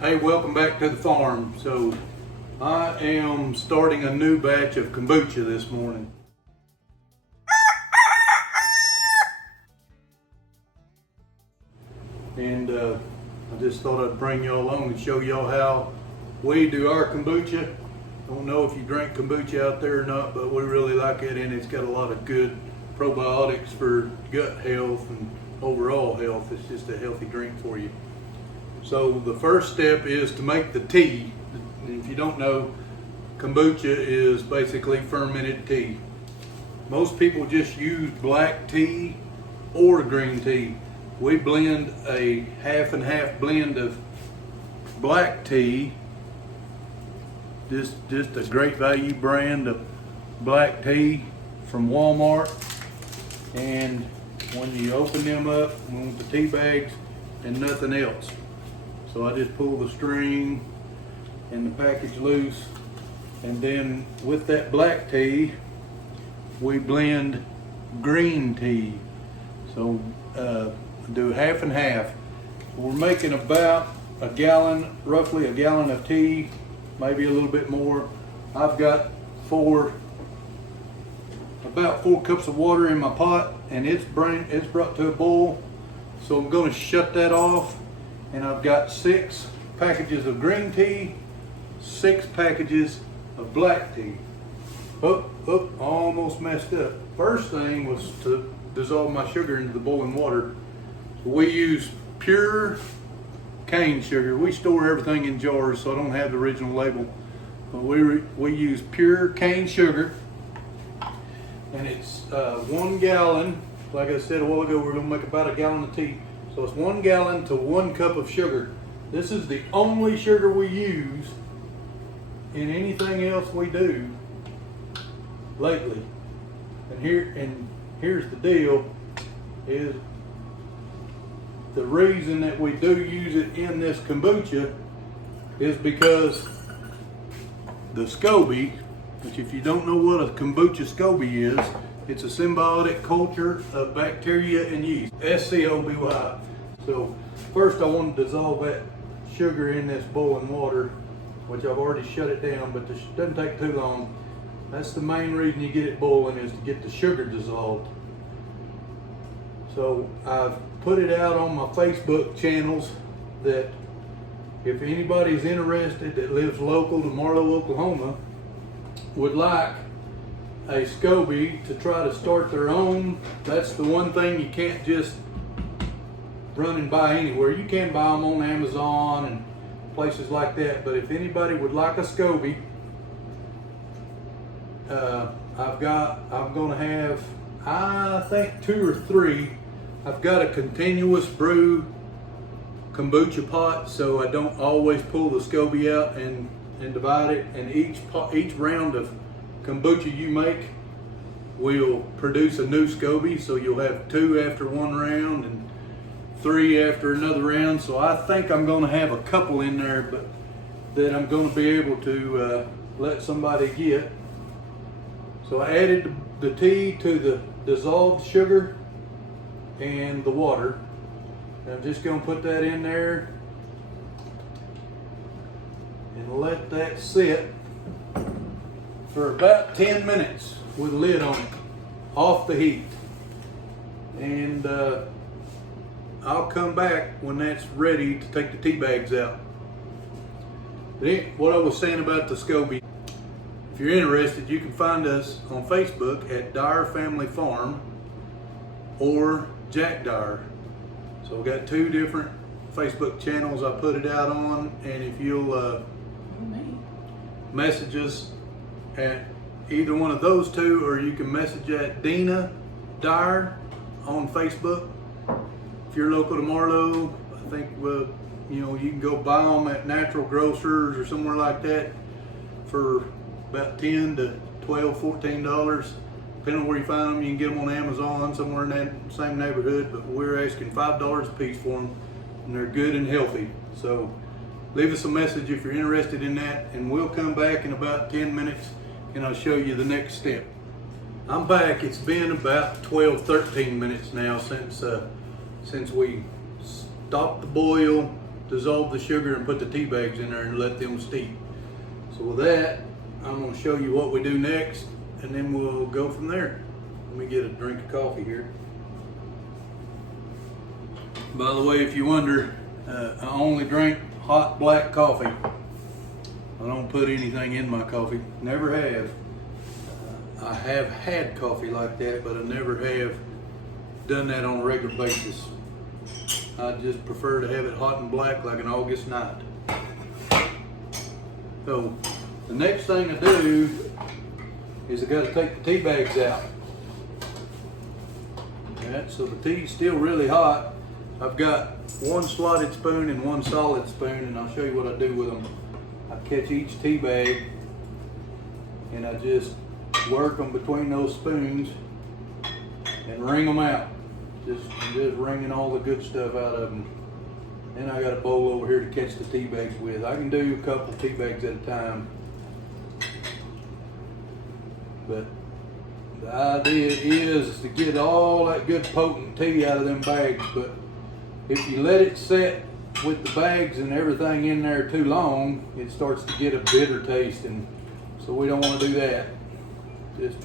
Hey, welcome back to the farm. So I am starting a new batch of kombucha this morning. And I just thought I'd bring y'all along and show y'all how we do our kombucha. I don't know if you drink kombucha out there or not, but we really like it, and it's got a lot of good probiotics for gut health and overall health. It's just a healthy drink for you. So the first step is to make the tea. And if you don't know, kombucha is basically fermented tea. Most people just use black tea or green tea. We blend a half and half blend of black tea, just a great value brand of black tea from Walmart. And when you open them up, we want the tea bags and nothing else. So I just pull the string and the package loose, and then with that black tea, we blend green tea. So do half and half. We're making about a gallon, roughly a gallon of tea, maybe a little bit more. I've got about 4 cups of water in my pot, and it's brought to a boil. So I'm going to shut that off. And I've got 6 packages of green tea, 6 packages of black tea. Almost messed up. First thing was to dissolve my sugar into the boiling water. So we use pure cane sugar. We store everything in jars, so I don't have the original label. But we use pure cane sugar, and it's 1 gallon. Like I said a while ago, we're going to make about a gallon of tea. So it's 1 gallon to 1 cup of sugar. This is the only sugar we use in anything else we do lately. And here's the deal, is the reason that we do use it in this kombucha is because the SCOBY, which if you don't know what a kombucha SCOBY is, it's a symbiotic culture of bacteria and yeast, SCOBY. So first I want to dissolve that sugar in this boiling water, which I've already shut it down, but this doesn't take too long. That's the main reason you get it boiling, is to get the sugar dissolved. So I've put it out on my Facebook channels that if anybody's interested that lives local to Marlow, Oklahoma, would like a SCOBY to try to start their own. That's the one thing you can't just run and buy anywhere. You can buy them on Amazon and places like that, but if anybody would like a SCOBY, I'm going to have, I think 2 or 3. I've got a continuous brew kombucha pot, so I don't always pull the SCOBY out and divide it, and each round of kombucha you make will produce a new SCOBY, so you'll have 2 after 1 round and 3 after another round. So I think I'm going to have a couple in there, but that I'm going to be able to let somebody get. So I added the tea to the dissolved sugar and the water. And I'm just going to put that in there and let that sit for about 10 minutes with a lid on it, off the heat. And I'll come back when that's ready to take the tea bags out. But what I was saying about the SCOBY, if you're interested, you can find us on Facebook at Dyer Family Farm or Jack Dyer. So we've got 2 different Facebook channels I put it out on, and if you'll message us at either one of those 2, or you can message at deanna.dyer on Facebook. If you're local to Marlow, I think you can go buy them at natural grocers or somewhere like that for about $10 to $12, $14. Depending on where you find them, you can get them on Amazon, somewhere in that same neighborhood, but we're asking $5 a piece for them, and they're good and healthy. So leave us a message if you're interested in that, and we'll come back in about 10 minutes and I'll show you the next step. I'm back. It's been about 12, 13 minutes now since we stopped the boil, dissolve the sugar and put the tea bags in there and let them steep. So with that, I'm going to show you what we do next, and then we'll go from there. Let me get a drink of coffee here. By the way, if you wonder, I only drink hot black coffee. I don't put anything in my coffee. Never have. I have had coffee like that, but I never have done that on a regular basis. I just prefer to have it hot and black like an August night. So the next thing I do is I got to take the tea bags out. Alright, so the tea's still really hot. I've got one slotted spoon and one solid spoon, and I'll show you what I do with them. I catch each tea bag and I just work them between those spoons and wring them out. Just wringing all the good stuff out of them. Then I got a bowl over here to catch the tea bags with. I can do a couple tea bags at a time. But the idea is to get all that good potent tea out of them bags. But if you let it set with the bags and everything in there too long, it starts to get a bitter taste, and so we don't want to do that. Just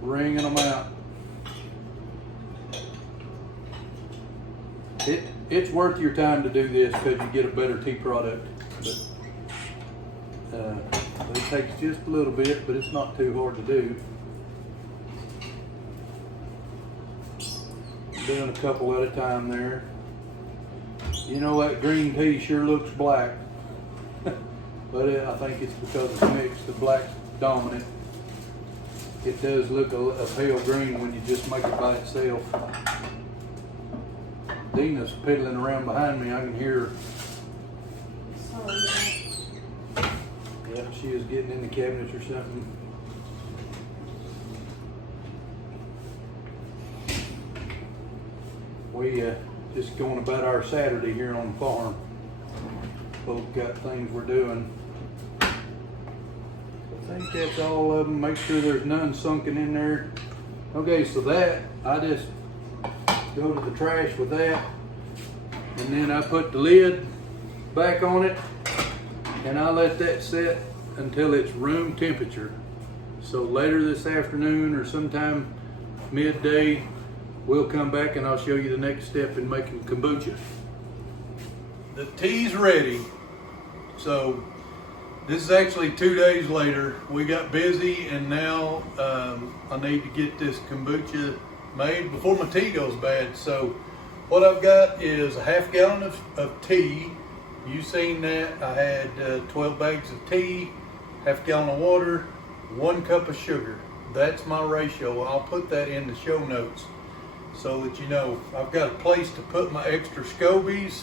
wringing them out. It's worth your time to do this because you get a better tea product. But it takes just a little bit, but it's not too hard to do. Doing a couple at a time there. You know, that green tea sure looks black, but I think it's because it's mixed. The black's dominant. It does look a pale green when you just make it by itself. Dina's piddling around behind me. I can hear her. Sorry. Yep, she is getting in the cabinets or something. We just going about our Saturday here on the farm. Both got things we're doing. I think that's all of them. Make sure there's none sunken in there. Okay, so that, I just go to the trash with that, and then I put the lid back on it, and I let that sit until it's room temperature. So later this afternoon or sometime midday, we'll come back and I'll show you the next step in making kombucha. The tea's ready. So this is actually 2 days later. We got busy, and now I need to get this kombucha made before my tea goes bad. So what I've got is a half gallon of tea. You seen that. I had 12 bags of tea, half gallon of water, 1 cup of sugar. That's my ratio. I'll put that in the show notes so that you know. I've got a place to put my extra scobies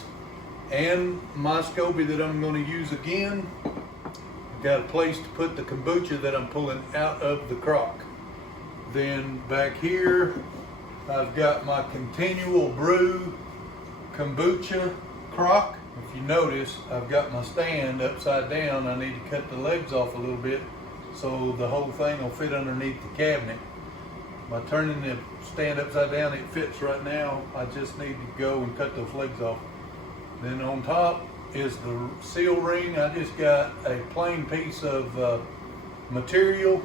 and my SCOBY that I'm going to use again. I've got a place to put the kombucha that I'm pulling out of the crock. Then back here, I've got my continual brew kombucha crock. If you notice, I've got my stand upside down. I need to cut the legs off a little bit so the whole thing will fit underneath the cabinet. By turning the stand upside down, it fits right now. I just need to go and cut those legs off. Then on top is the seal ring. I just got a plain piece of material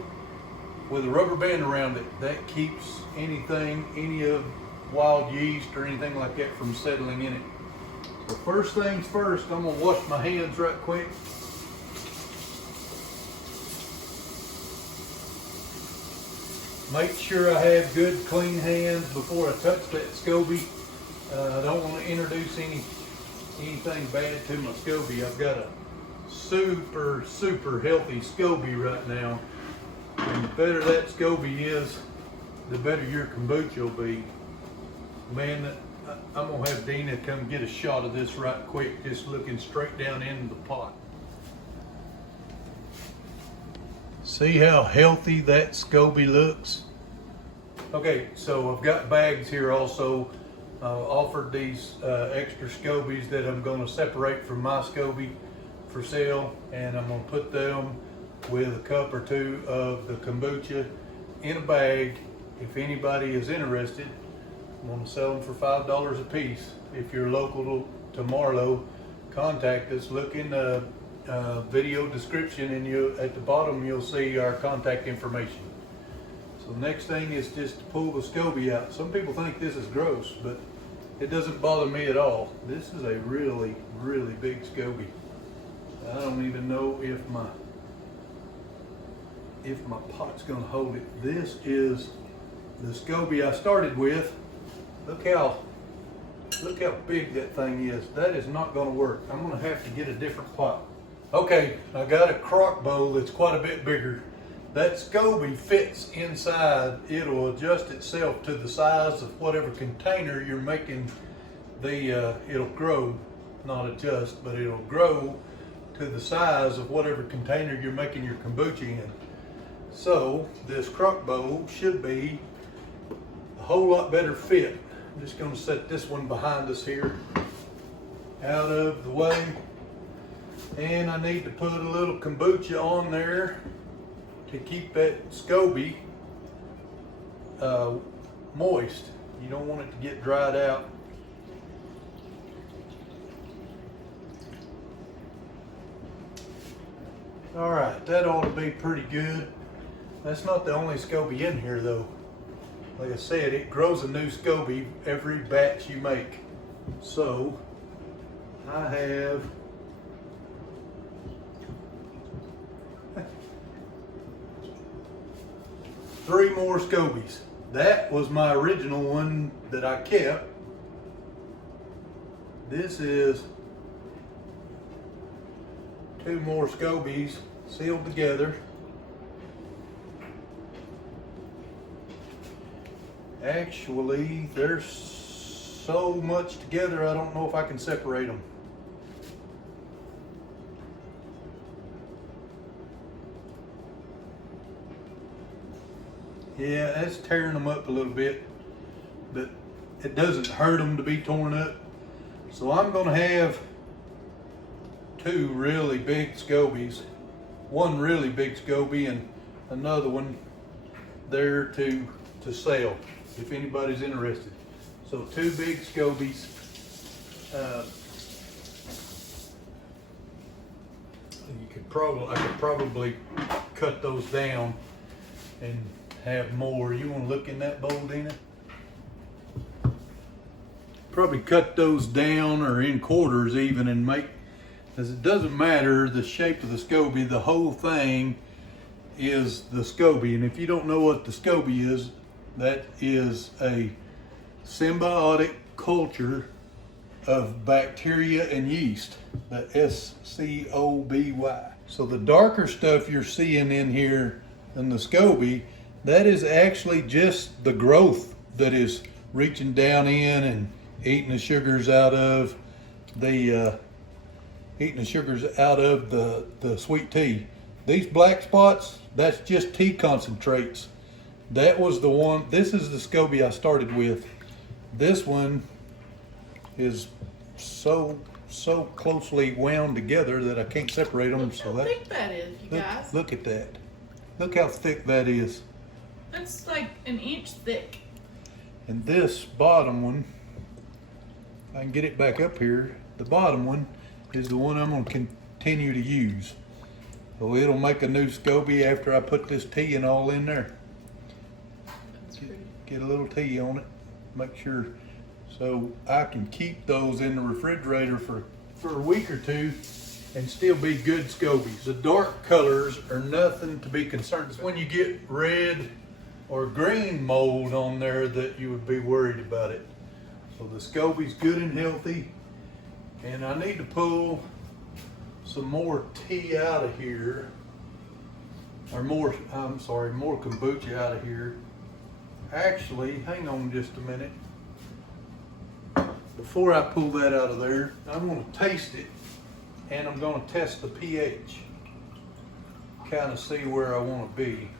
with a rubber band around it. That keeps anything, any of wild yeast or anything like that from settling in it. So first things first, I'm gonna wash my hands right quick. Make sure I have good clean hands before I touch that SCOBY. I don't want to introduce anything bad to my SCOBY. I've got a super healthy SCOBY right now. And the better that SCOBY is, the better your kombucha will be. Man, I'm gonna have Dina come get a shot of this right quick, just looking straight down into the pot. See how healthy that SCOBY looks? Okay, so I've got bags here also. Offered these extra SCOBYs that I'm going to separate from my SCOBY for sale, and I'm going to put them with a cup or two of the kombucha in a bag. If anybody is interested, I'm going to sell them for $5 a piece. If you're local to Marlow, contact us, look in the video description, and at the bottom you'll see our contact information. So the next thing is just to pull the SCOBY out. Some people think this is gross, but it doesn't bother me at all. This is a really, really big SCOBY. I don't even know if my pot's gonna hold it. This is the SCOBY I started with. Look how big that thing is. That is not gonna work. I'm gonna have to get a different pot. Okay, I got a crock bowl that's quite a bit bigger. That SCOBY fits inside. It'll adjust itself to the size of whatever container you're making it'll grow, not adjust, but it'll grow to the size of whatever container you're making your kombucha in. So this crock bowl should be a whole lot better fit. I'm just gonna set this one behind us here, out of the way. And I need to put a little kombucha on there to keep that SCOBY moist. You don't want it to get dried out. All right, that ought to be pretty good. That's not the only SCOBY in here though. Like I said, it grows a new SCOBY every batch you make. So I have three more SCOBYs. That was my original one that I kept. This is two more SCOBYs sealed together. Actually, they're so much together, I don't know if I can separate them. Yeah, that's tearing them up a little bit, but it doesn't hurt them to be torn up. So I'm gonna have two really big SCOBYs, one really big SCOBY and another one there to sell if anybody's interested. So two big SCOBYs. I could probably cut those down and have more. You want to look in that bowl, Dina? Probably cut those down or in quarters even and make, because it doesn't matter the shape of the SCOBY, the whole thing is the SCOBY. And if you don't know what the SCOBY is, that is a symbiotic culture of bacteria and yeast, the SCOBY. So the darker stuff you're seeing in here in the SCOBY, that is actually just the growth that is reaching down in and eating the sugars out of the sweet tea. These black spots, that's just tea concentrates. That was the one. This is the SCOBY I started with. This one is so closely wound together that I can't separate them. Look how thick that is, you guys. Look at that. Look how thick that is. That's like an inch thick. And this bottom one, I can get it back up here. The bottom one is the one I'm going to continue to use. So it'll make a new SCOBY after I put this tea and all in there. Get a little tea on it, make sure, so I can keep those in the refrigerator for a week or two and still be good SCOBYs. The dark colors are nothing to be concerned with. When you get red or green mold on there that you would be worried about it. So the SCOBY's good and healthy, and I need to pull some more tea out of here, or more kombucha out of here. Actually, hang on just a minute. Before I pull that out of there, I'm going to taste it and I'm going to test the pH. Kind of see where I want to be.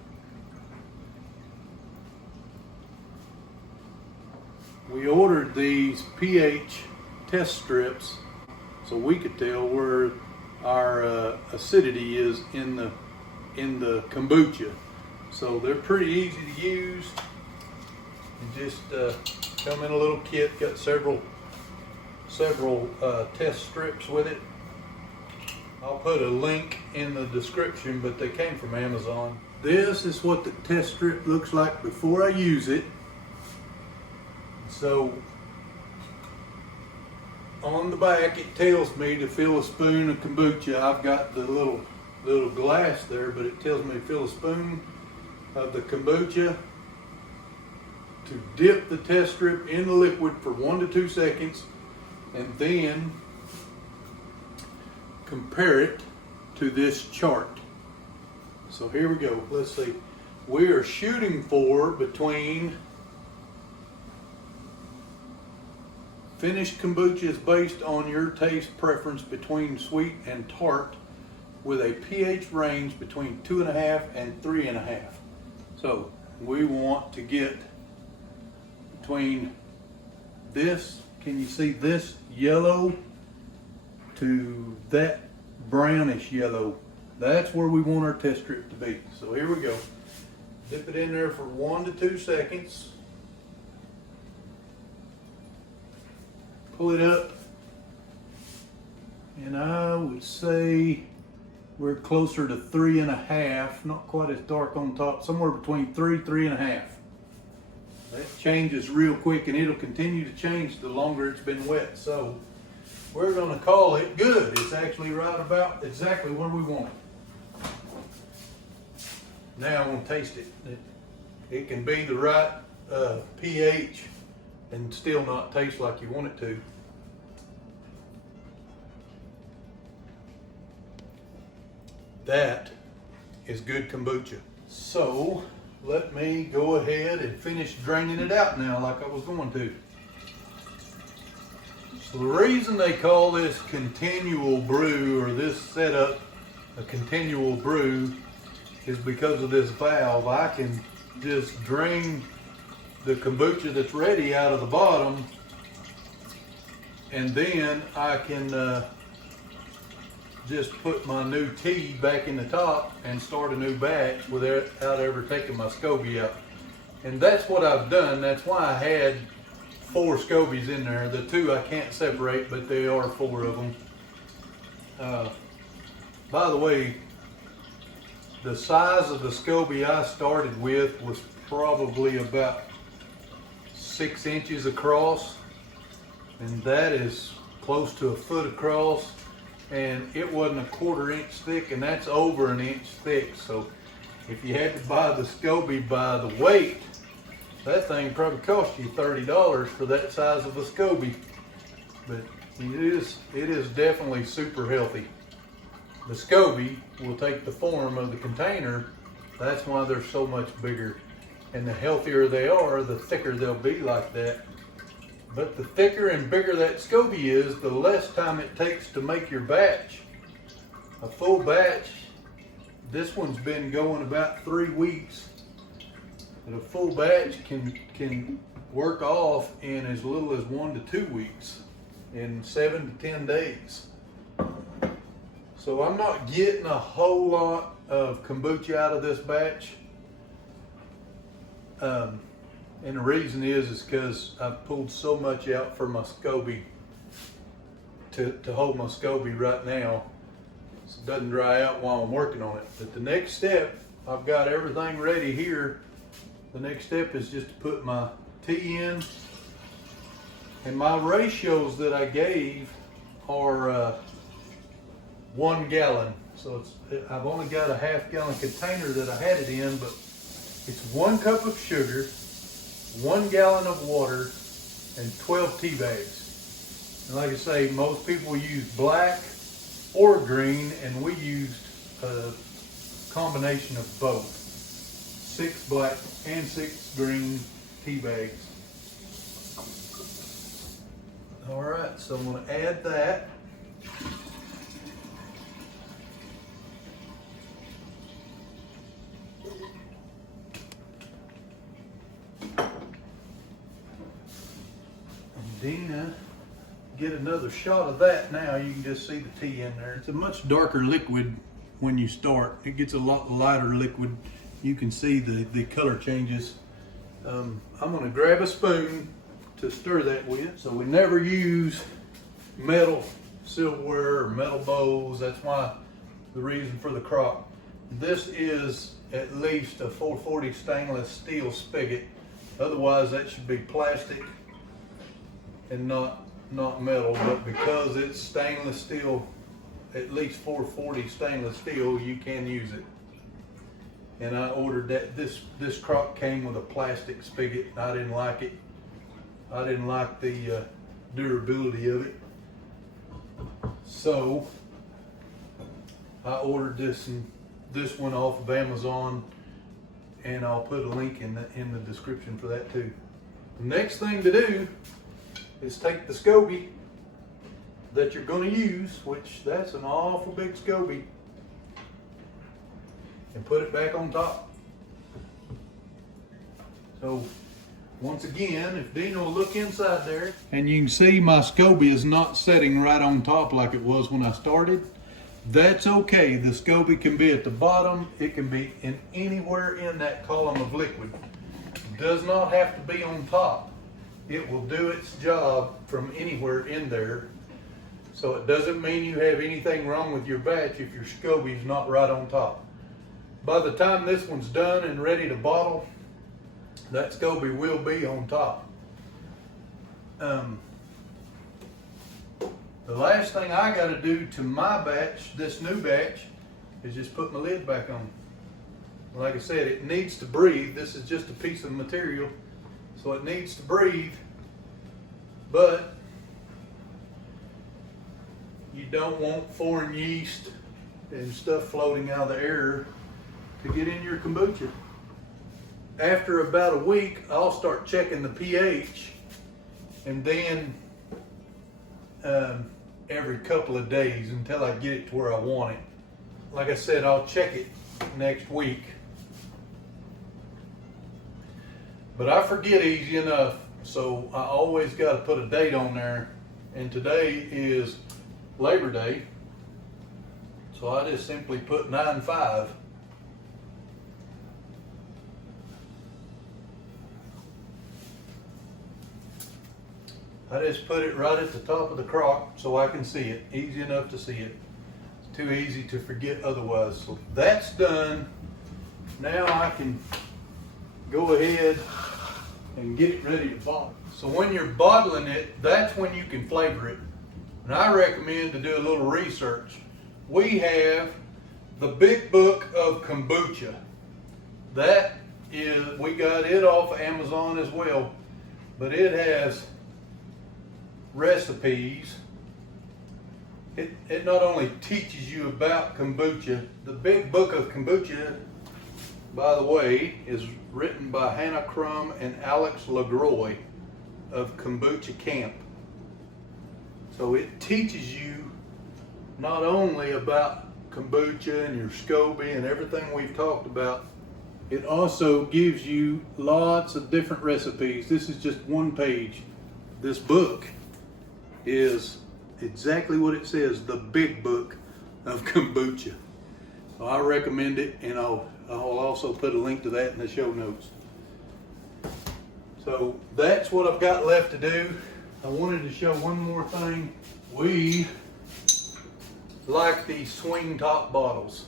We ordered these pH test strips so we could tell where our acidity is in the kombucha. So they're pretty easy to use. And just come in a little kit, got several test strips with it. I'll put a link in the description, but they came from Amazon. This is what the test strip looks like before I use it. So on the back it tells me to fill a spoon of kombucha. I've got the little glass there, but it tells me to fill a spoon of the kombucha, to dip the test strip in the liquid for 1 to 2 seconds, and then compare it to this chart. So here we go. Let's see. We are shooting for between, finished kombucha is based on your taste preference between sweet and tart, with a pH range between 2.5 and 3.5. So we want to get between this, can you see this yellow to that brownish yellow? That's where we want our test strip to be. So here we go. Dip it in there for 1 to 2 seconds. Pull it up. And I would say we're closer to 3.5, not quite as dark on top, somewhere between 3.5. That changes real quick, and it'll continue to change the longer it's been wet. So we're gonna call it good. It's actually right about exactly where we want it. Now I'm gonna taste it. It can be the right pH and still not taste like you want it to. That is good kombucha. So let me go ahead and finish draining it out now like I was going to. So the reason they call this continual brew, or this setup a continual brew, is because of this valve. I can just drain the kombucha that's ready out of the bottom, and then I can just put my new tea back in the top and start a new batch without ever taking my SCOBY out. And that's what I've done. That's why I had 4 SCOBYs in there. The 2 I can't separate, but there are 4 of them. By the way, the size of the SCOBY I started with was probably about 6 inches across, and that is close to 1 foot across, and it wasn't 1/4 inch thick, and that's over 1 inch thick. So if you had to buy the SCOBY by the weight, that thing probably cost you $30 for that size of a SCOBY. But it is definitely super healthy. The SCOBY will take the form of the container. That's why they're so much bigger. And the healthier they are, the thicker they'll be like that. But the thicker and bigger that SCOBY is, the less time it takes to make your batch. A full batch, this one's been going about 3 weeks. And a full batch can work off in as little as 1 to 2 weeks, in 7 to 10 days. So I'm not getting a whole lot of kombucha out of this batch. And the reason is because I've pulled so much out for my SCOBY to hold my SCOBY right now, so it doesn't dry out while I'm working on it. But the next step, I've got everything ready here. The next step is just to put my tea in, and my ratios that I gave are 1 gallon. So I've only got a 1/2 gallon container that I had it in, but it's 1 cup of sugar, 1 gallon of water, and 12 tea bags. And like I say, most people use black or green, and we used a combination of both. 6 black and 6 green tea bags. All right, so I'm going to add that. Deanna, get another shot of that now. You can just see the tea in there. It's a much darker liquid when you start. It gets a lot lighter liquid. You can see the color changes. I'm gonna grab a spoon to stir that with. So we never use metal silverware or metal bowls. That's why the reason for the crock. This is at least a 440 stainless steel spigot. Otherwise that should be plastic and not metal, but because it's stainless steel, at least 440 stainless steel, you can use it. And I ordered that. This crock came with a plastic spigot, and I didn't like it. I didn't like the durability of it. So I ordered this one off of Amazon, and I'll put a link in the description for that too. The next thing to do is take the SCOBY that you're going to use, which that's an awful big SCOBY, and put it back on top. So once again, if Dina will look inside there, and you can see my SCOBY is not setting right on top like it was when I started. That's okay. The SCOBY can be at the bottom. It can be in anywhere in that column of liquid. It does not have to be on top. It will do its job from anywhere in there. So it doesn't mean you have anything wrong with your batch if your SCOBY is not right on top. By the time this one's done and ready to bottle, that SCOBY will be on top. The last thing I got to do to my batch, this new batch, is just put my lid back on. Like I said, it needs to breathe. This is just a piece of material, so it needs to breathe, but you don't want foreign yeast and stuff floating out of the air to get in your kombucha. After about a week, I'll start checking the pH, and then every couple of days until I get it to where I want it. Like I said, I'll check it next week. But I forget easy enough, so I always got to put a date on there. And today is Labor Day, so I just simply put 9/5. I just put it right at the top of the crock so I can see it. Easy enough to see it. It's too easy to forget otherwise. So that's done. Now I can go ahead and get it ready to bottle. So when you're bottling it, that's when you can flavor it. And I recommend to do a little research. We have the Big Book of Kombucha. That is, we got it off of Amazon as well, but it has recipes. It not only teaches you about kombucha. The Big Book of Kombucha, by the way, is written by Hannah Crum and Alex LaGroy of Kombucha Camp. So it teaches you not only about kombucha and your SCOBY and everything we've talked about, it also gives you lots of different recipes. This is just one page. This book is exactly what it says, the Big Book of Kombucha. So I recommend it, and I'll also put a link to that in the show notes. So that's what I've got left to do. I wanted to show one more thing. We like these swing top bottles.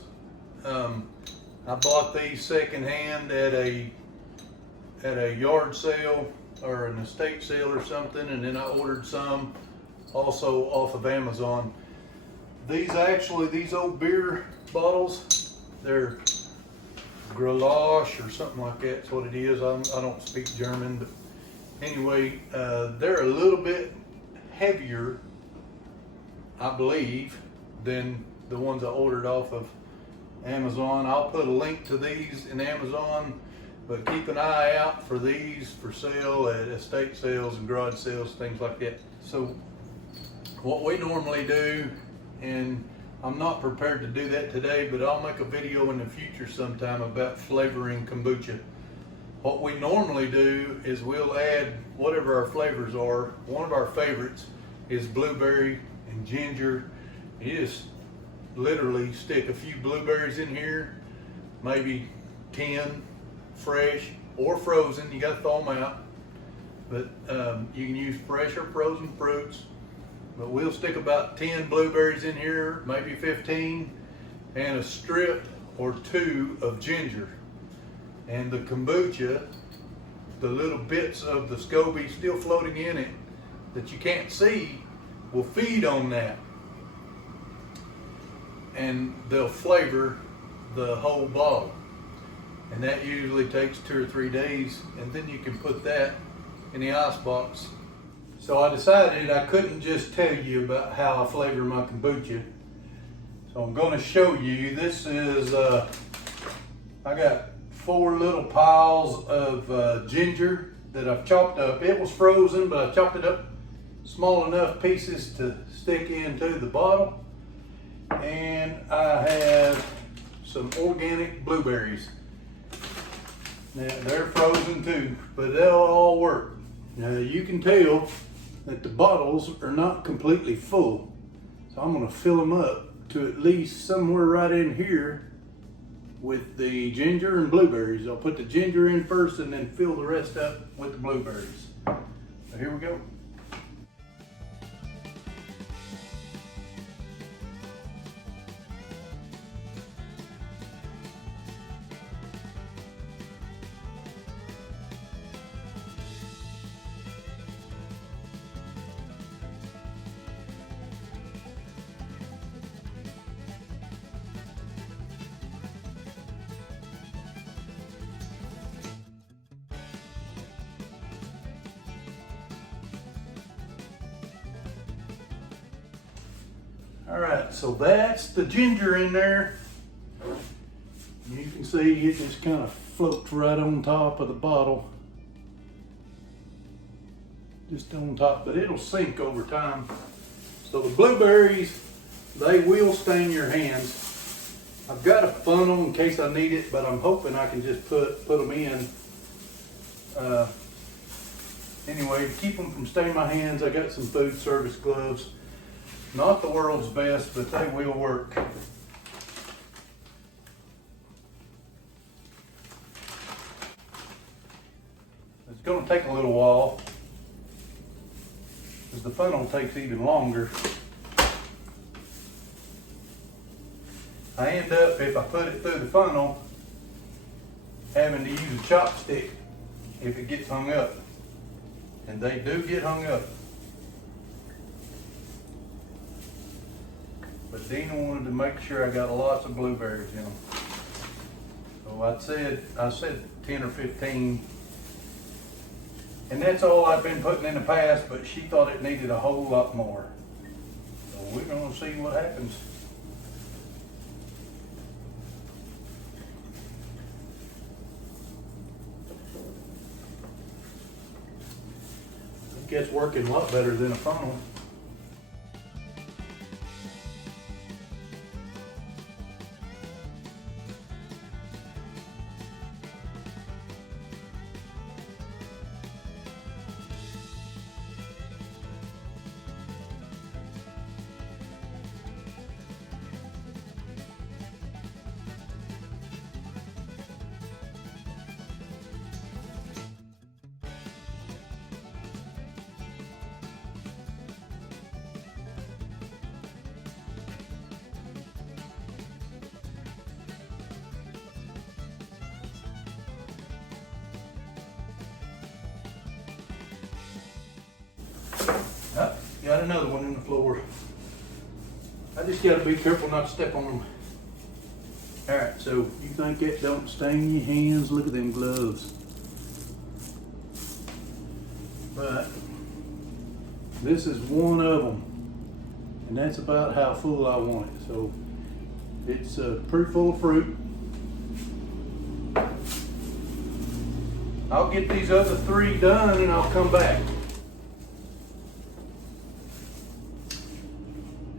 I bought these secondhand at a yard sale or an estate sale or something, and then I ordered some also off of Amazon. These old beer bottles, they're Grelache or something like that's what it is. I don't speak German, but anyway, they're a little bit heavier, I believe, than the ones I ordered off of Amazon. I'll put a link to these in Amazon, but keep an eye out for these for sale at estate sales and garage sales, things like that. So what we normally do, and I'm not prepared to do that today, but I'll make a video in the future sometime about flavoring kombucha. What we normally do is we'll add whatever our flavors are. One of our favorites is blueberry and ginger. You just literally stick a few blueberries in here, maybe 10 fresh or frozen. You got to thaw them out, but you can use fresh or frozen fruits. but we'll stick about 10 blueberries in here, maybe 15, and a strip or two of ginger. And the kombucha, the little bits of the SCOBY still floating in it that you can't see, will feed on that. And they'll flavor the whole bottle. And that usually takes 2 or 3 days, and then you can put that in the ice box. So I decided I couldn't just tell you about how I flavor my kombucha. So I'm going to show you. This is, I got 4 little piles of ginger that I've chopped up. It was frozen, but I chopped it up small enough pieces to stick into the bottle. And I have some organic blueberries. Now, they're frozen too, but they'll all work. Now you can tell that the bottles are not completely full. So I'm gonna fill them up to at least somewhere right in here with the ginger and blueberries. I'll put the ginger in first and then fill the rest up with the blueberries. So here we go. All right, so that's the ginger in there. You can see it just kind of floats right on top of the bottle. Just on top, but it'll sink over time. So the blueberries, they will stain your hands. I've got a funnel in case I need it, but I'm hoping I can just put them in. Anyway, to keep them from staining my hands, I got some food service gloves. Not the world's best, but they will work. It's going to take a little while because the funnel takes even longer. I end up, if I put it through the funnel, having to use a chopstick if it gets hung up. And they do get hung up. But Dina wanted to make sure I got lots of blueberries in them. So I said 10 or 15. And that's all I've been putting in the past, but she thought it needed a whole lot more. So we're gonna see what happens. I think it's working a lot better than a funnel. Got another one in the floor. I just got to be careful not to step on them. All right, so you think that don't stain your hands? Look at them gloves. But this is one of them, and that's about how full I want it. So it's pretty full of fruit. I'll get these other 3 done and I'll come back.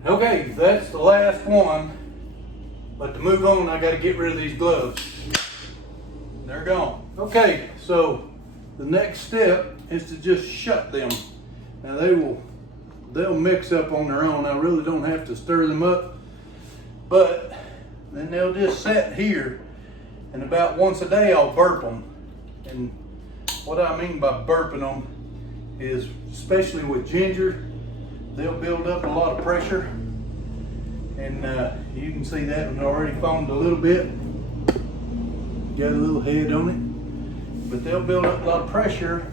Okay, that's the last one, but to move on, I got to get rid of these gloves. They're gone. Okay, so the next step is to just shut them. Now they'll mix up on their own. I really don't have to stir them up, but then they'll just sit here, and about once a day I'll burp them. And what I mean by burping them is, especially with ginger, they'll build up a lot of pressure, and you can see that one already foamed a little bit. Got a little head on it, but they'll build up a lot of pressure,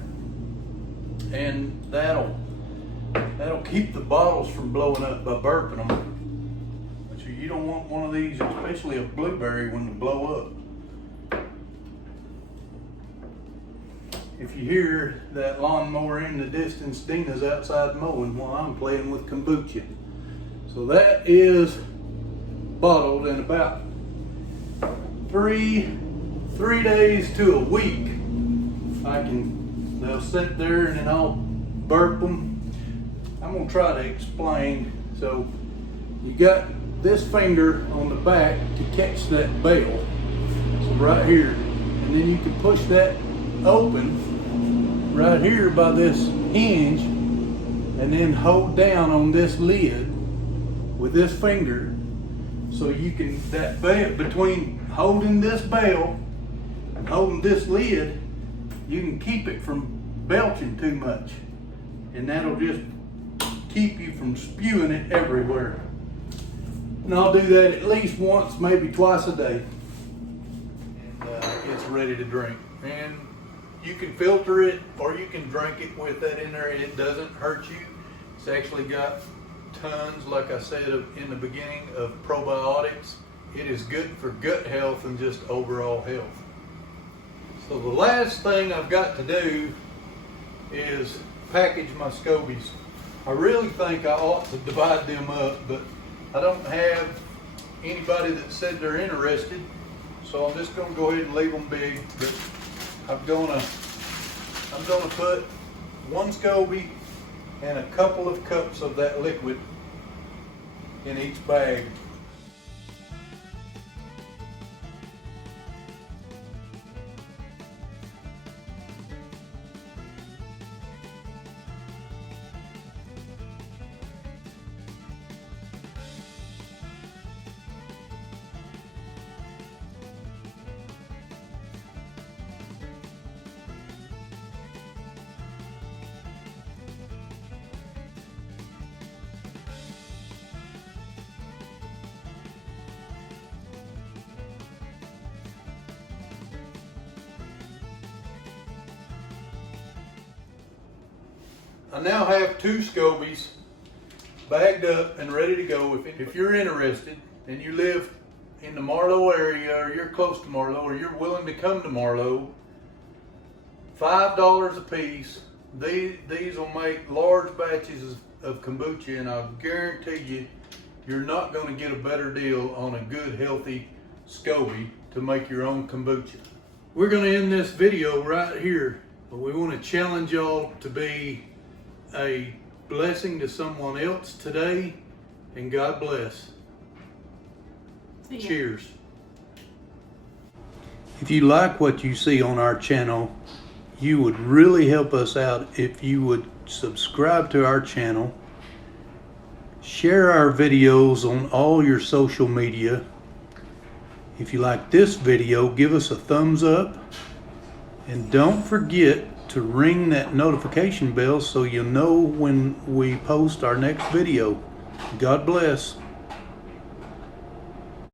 and that'll keep the bottles from blowing up by burping them. So you don't want one of these, especially a blueberry, one to blow up. If you hear that lawnmower in the distance, Dina's outside mowing while I'm playing with kombucha. So that is bottled in about three days to a week. They'll sit there and then I'll burp them. I'm gonna try to explain. So you got this finger on the back to catch that bell. So right here, and then you can push that open right here by this hinge, and then hold down on this lid with this finger, so you can, that bell, between holding this bell and holding this lid, you can keep it from belching too much, and that'll just keep you from spewing it everywhere. And I'll do that at least once, maybe twice a day, and it's ready to drink. And you can filter it, or you can drink it with that in there, and it doesn't hurt you. It's actually got tons, like I said in the beginning, of probiotics. It is good for gut health and just overall health. So the last thing I've got to do is package my scobies. I really think I ought to divide them up, but I don't have anybody that said they're interested, so I'm just gonna go ahead and leave them big. But I'm gonna put one SCOBY and a couple of cups of that liquid in each bag. I now have 2 SCOBYs bagged up and ready to go. If you're interested and you live in the Marlow area, or you're close to Marlow, or you're willing to come to Marlow, $5 a piece. These will make large batches of kombucha, and I'll guarantee you, you're not going to get a better deal on a good, healthy SCOBY to make your own kombucha. We're going to end this video right here, but we want to challenge y'all to be a blessing to someone else today, and God bless. Cheers. If you like what you see on our channel, you would really help us out if you would subscribe to our channel, share our videos on all your social media. If you like this video, give us a thumbs up, and don't forget to ring that notification bell so you'll know when we post our next video. God bless.